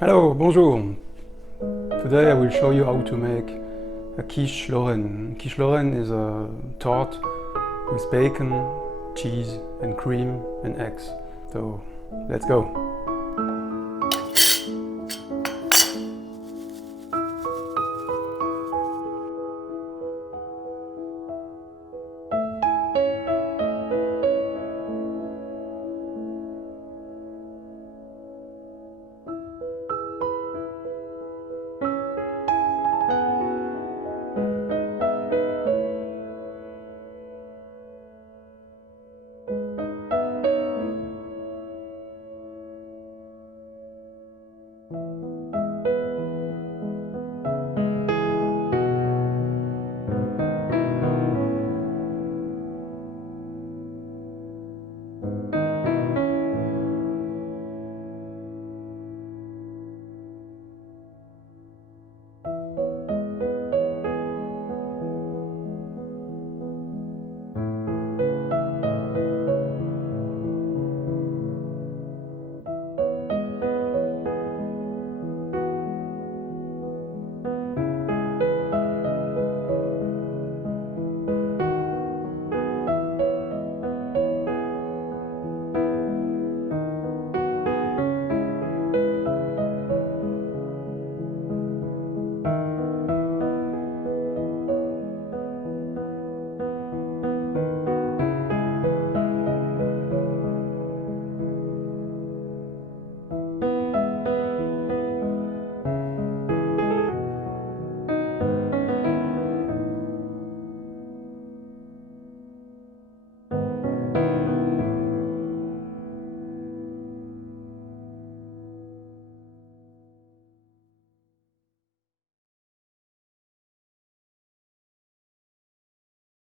Hello, bonjour. Today I will show you how to make a quiche Lorraine. Quiche Lorraine is a tart with bacon, cheese and cream and eggs. So let's go.